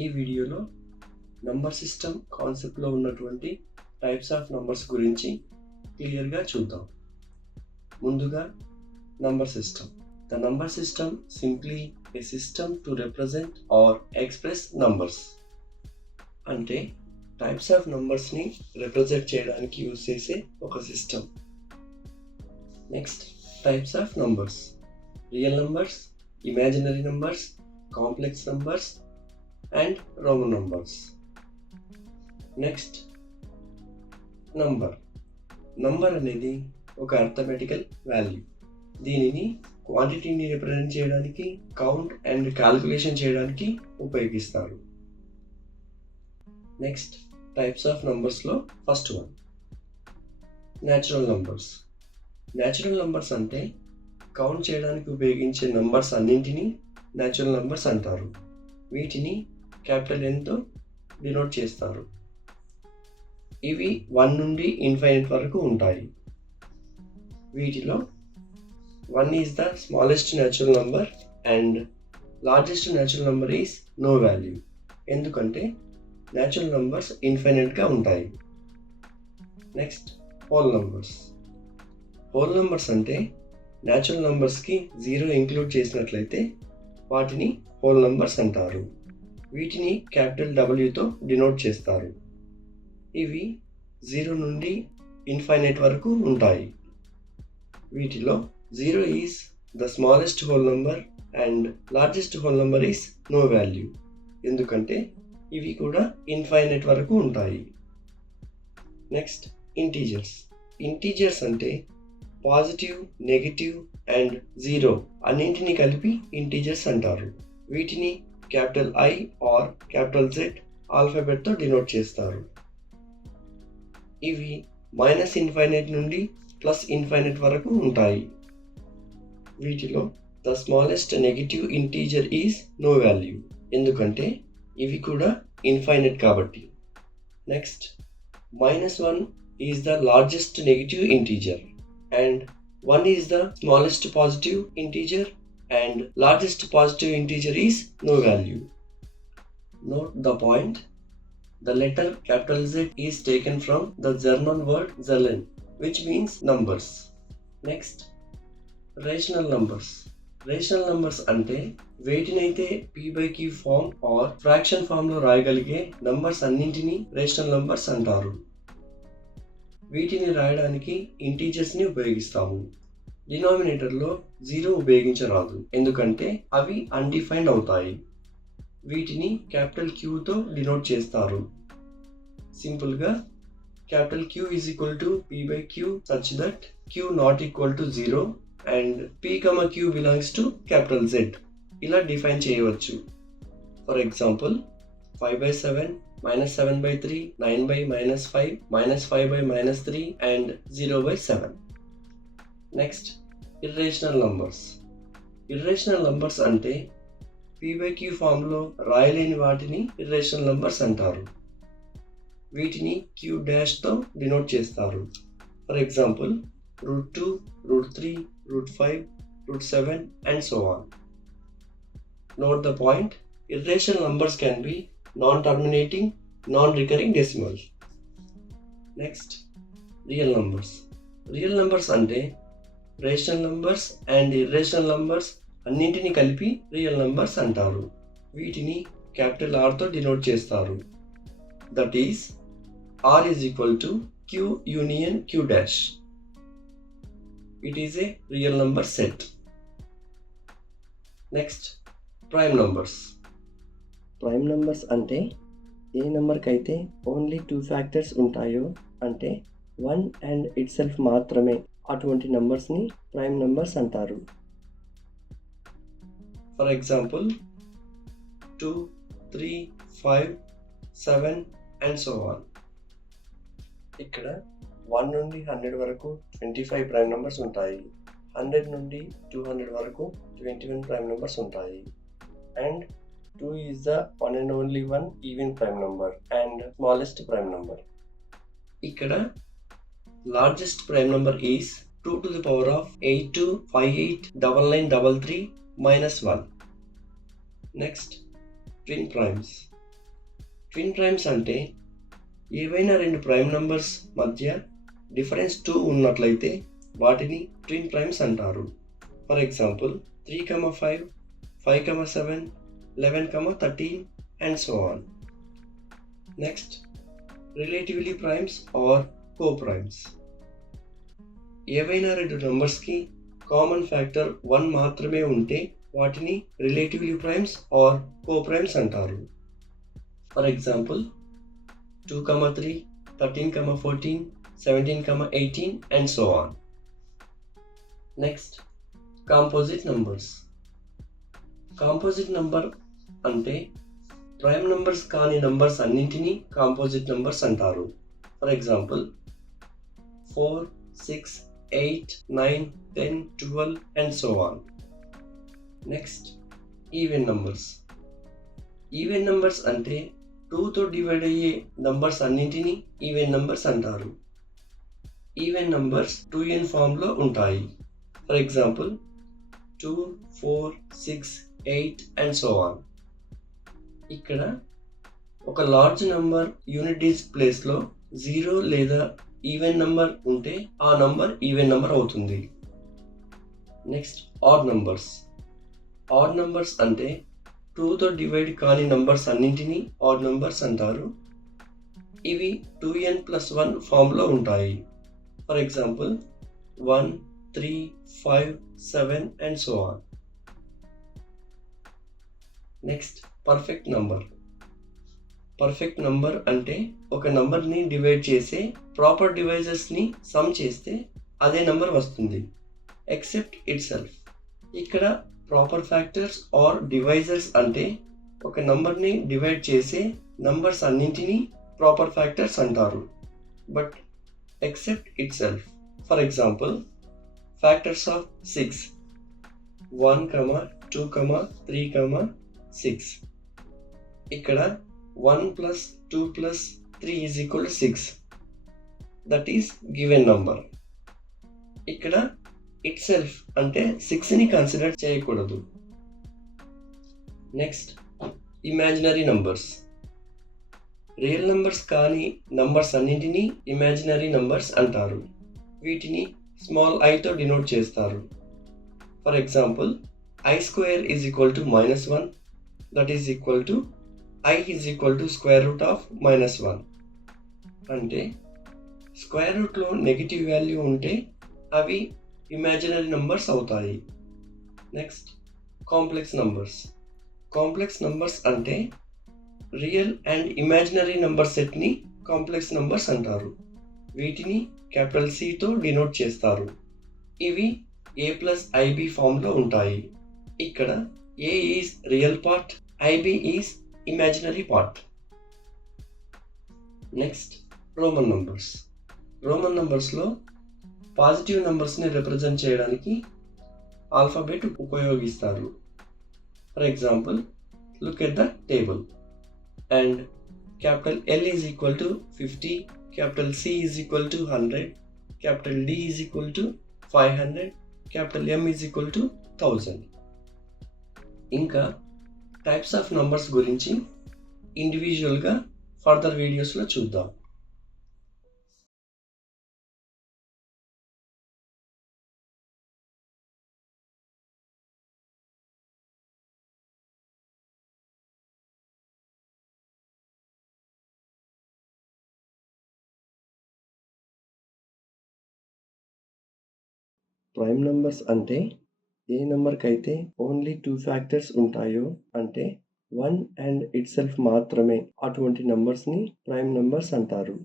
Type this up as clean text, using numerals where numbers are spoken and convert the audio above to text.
ఈ వీడియోలో number system కాన్సెప్ట్లో ఉన్నటువంటి టైప్స్ ఆఫ్ నంబర్స్ గురించి క్లియర్గా చూద్దాం. ముందుగా number system. The number system simply a system to represent or express numbers. అంటే టైప్స్ ఆఫ్ నంబర్స్ని రిప్రజెంట్ చేయడానికి యూజ్ చేసే ఒక system. Next, types of numbers: real numbers, imaginary numbers, complex numbers and Roman numbers. Next, number అనేది ఒక arithmetical value. దీనిని క్వాంటిటీని represent చేయడానికి, కౌంట్ అండ్ క్యాలిక్యులేషన్ చేయడానికి ఉపయోగిస్తారు. నెక్స్ట్, టైప్స్ ఆఫ్ నంబర్స్లో first one natural numbers. Natural numbers అంటే count చేయడానికి ఉపయోగించే నంబర్స్ అన్నింటినీ న్యాచురల్ నంబర్స్ అంటారు. వీటిని క్యాపిటల్ Nతో డినోట్ చేస్తారు. ఇవి 1 నుండి ఇన్ఫైనైట్ వరకు ఉంటాయి. వీటిలో 1 is the smallest natural number and largest natural number is no value. ఎందుకంటే న్యాచురల్ నంబర్స్ ఇన్ఫైనైట్గా ఉంటాయి. Next, whole numbers. Whole numbers అంటే న్యాచురల్ నంబర్స్కి 0 ఇంక్లూడ్ చేసినట్లయితే వాటిని హోల్ నంబర్స్ అంటారు. వీటిని క్యాపిటల్ Wతో డినోట్ చేస్తారు. ఇవి 0 నుండి ఇన్ఫైనైట్ వరకు ఉంటాయి. వీటిలో 0 is the smallest whole number and largest whole number is no value. ఎందుకంటే ఇవి కూడా ఇన్ఫైనైట్ వరకు ఉంటాయి. నెక్స్ట్, ఇంటీజర్స్ అంటే పాజిటివ్, నెగిటివ్ అండ్ 0 అన్నింటినీ కలిపి ఇంటీజర్స్ అంటారు. వీటిని capital I or capital Z ఆల్ఫాబెట్తో డినోట్ చేస్తారు. ఇవి -ఇన్ఫైనైట్ నుండి +ఇన్ఫైనైట్ వరకు ఉంటాయి. వీటిలో the smallest negative integer is no value. ఎందుకంటే ఇవి కూడా ఇన్ఫైనైట్ కాబట్టి. Next, -1 is the largest negative integer and 1 is the smallest positive integer and largest positive integer is no value. Note the point. The letter capital Z is taken from the German word Zahlen, which means numbers. Next, rational numbers. Rational numbers అంటే వేటినైతే p/q form are fraction ఫామ్లో రాయగలిగే numbers అన్నింటినీ rational numbers అంటారు. వీటిని రాయడానికి ఇంటీజర్స్ని ఉపయోగిస్తాము. డినామినేటర్లో 0 ఉపయోగించరాదు, ఎందుకంటే అవి అన్డిఫైన్డ్ అవుతాయి. వీటిని క్యాపిటల్ Qతో డినోట్ చేస్తారు. సింపుల్గా capital Q is equal to p/q such that q not equal to 0 and p, q belongs to capital Z. ఇలా డిఫైన్ చేయవచ్చు. For example, 5/7, -7/3, 9/-5, -5/-3 and 0/7. Next, irrational numbers అంటే p/q ఫామ్లో రాయలేని వాటిని ఇర్రేషనల్ నంబర్స్ అంటారు. వీటిని Q' denote చేస్తారు. For example, √2, √3, √5, √7 and so on. Note the point. Irrational numbers can be non-terminating, non-recurring decimals. Next, real numbers అంటే rational numbers and irrational numbers అన్నింటినీ కలిపి real numbers అంటారు. వీటిని క్యాపిటల్ Rతో డినోట్ చేస్తారు. That is R is equal to Q union Q'. It is a real number set. Next, prime numbers అంటే ఏ నెంబర్కి అయితే only 2 factors ఉంటాయో, అంటే 1 అండ్ ఇట్ సెల్ఫ్ మాత్రమే, అటువంటి నంబర్స్ని ప్రైమ్ నంబర్స్ అంటారు. For example, 2, 3, 5, 7 and so on. ఇక్కడ 1 నుండి 100 వరకు 25 ప్రైమ్ నంబర్స్ ఉంటాయి. 100 నుండి 200 వరకు 21 ప్రైమ్ నంబర్స్ ఉంటాయి. And 2 is the one and only one even prime number and smallest prime number. ఇక్కడ largest prime number is 2 to the power of 82589933 minus 1. Next, twin primes. Twin primes అంటే ఏవైనా రెండు prime numbers మధ్య difference 2 ఉన్నట్లయితే వాటిని twin primes అంటారు. For example 3, 5, 5, 7, 11, 13 and so on. Next relatively primes or coprimes. ఏవైనా రెండు నంబర్స్కి కామన్ ఫ్యాక్టర్ 1 మాత్రమే ఉంటే వాటిని రిలేటివ్లీ ప్రైమ్స్ ఆర్ కో-ప్రైమ్స్ అంటారు. For example 2, 3, 13, 14, 17, 18 and so on. Next composite numbers. Composite number అంటే ప్రైమ్ నంబర్స్ కాని నంబర్స్ అన్నింటినీ కాంపోజిట్ నంబర్స్ అంటారు. For example 4, 6, 8, 9, 10, 12 and so on. Next even numbers. Even numbers అంటే 2తో డివైడ్ అయ్యే నంబర్స్ అన్నింటినీ ఈవెన్ నంబర్స్ అంటారు. ఈవెన్ నంబర్స్ 2n ఫామ్లో ఉంటాయి. For example 2, 4, 6, 8 and so on. ఇక్కడ ఒక లార్జ్ నంబర్ యూనిట్ డిజిట్ ప్లేస్లో 0 లేదా ఈవెన్ నంబర్ ఉంటే ఆ నంబర్ ఈవెన్ నంబర్ అవుతుంది. Next odd numbers. Add numbers అంటే 2తో డివైడ్ కాని నంబర్స్ అన్నింటినీ ఆడ్ నంబర్స్ అంటారు. ఇవి 2n+1 ఫామ్లో ఉంటాయి. For example 1, 3, 5, 7 and so on. Next perfect number. Perfect number అంటే ఒక నంబర్ని డివైడ్ చేసే ప్రాపర్ డివైజర్స్ని సమ్ చేస్తే అదే నంబర్ వస్తుంది, ఎక్సెప్ట్ ఇట్ సెల్ఫ్. ఇక్కడ ప్రాపర్ ఫ్యాక్టర్స్ ఆర్ డివైజర్స్ అంటే ఒక నంబర్ని డివైడ్ చేసే నంబర్స్ అన్నింటినీ ప్రాపర్ ఫ్యాక్టర్స్ అంటారు, but except it self. For example factors of 6 1, 2, 3, 6. ఇక్కడ 1 + 2 + 3 = 6. That is given number. ఇక్కడ ఇట్ సెల్ఫ్ అంటే 6ని కన్సిడర్ చేయకూడదు. Next imaginary numbers. Real numbers కానీ నంబర్స్ అన్నింటినీ ఇమాజినరీ నంబర్స్ అంటారు. వీటిని స్మాల్ ఐతో డినోట్ చేస్తారు. For example I² = -1, that is equal to I √(-1). అంటే స్క్వేర్ రూట్లో నెగిటివ్ వాల్యూ ఉంటే అవి ఇమాజినరీ నంబర్స్ అవుతాయి. Next complex numbers. Complex numbers అంటే రియల్ అండ్ ఇమాజినరీ నంబర్ సెట్ని కాంప్లెక్స్ నంబర్స్ అంటారు. వీటిని Cతో డినోట్ చేస్తారు. ఇవి a+ib ఫామ్లో ఉంటాయి. ఇక్కడ a is real part, ib is imaginary part. Next Roman numbers. Roman నంబర్స్లో పాజిటివ్ నంబర్స్ని రిప్రజెంట్ చేయడానికి ఆల్ఫాబెట్ ఉపయోగిస్తారు. For example look at the table. And L = 50, C = 100, D = 500, M = 1000. ఇంకా టైప్స్ ఆఫ్ నంబర్స్ గురించి ఇండివిజువల్గా ఫర్దర్ వీడియోస్లో చూద్దాం. ప్రైమ్ నంబర్స్ అంటే ఏ నెంబర్కైతే ఓన్లీ 2 ఫ్యాక్టర్స్ ఉంటాయో, అంటే 1 అండ్ ఇట్ సెల్ఫ్ మాత్రమే, అటువంటి నంబర్స్ని ప్రైమ్ నంబర్స్ అంటారు.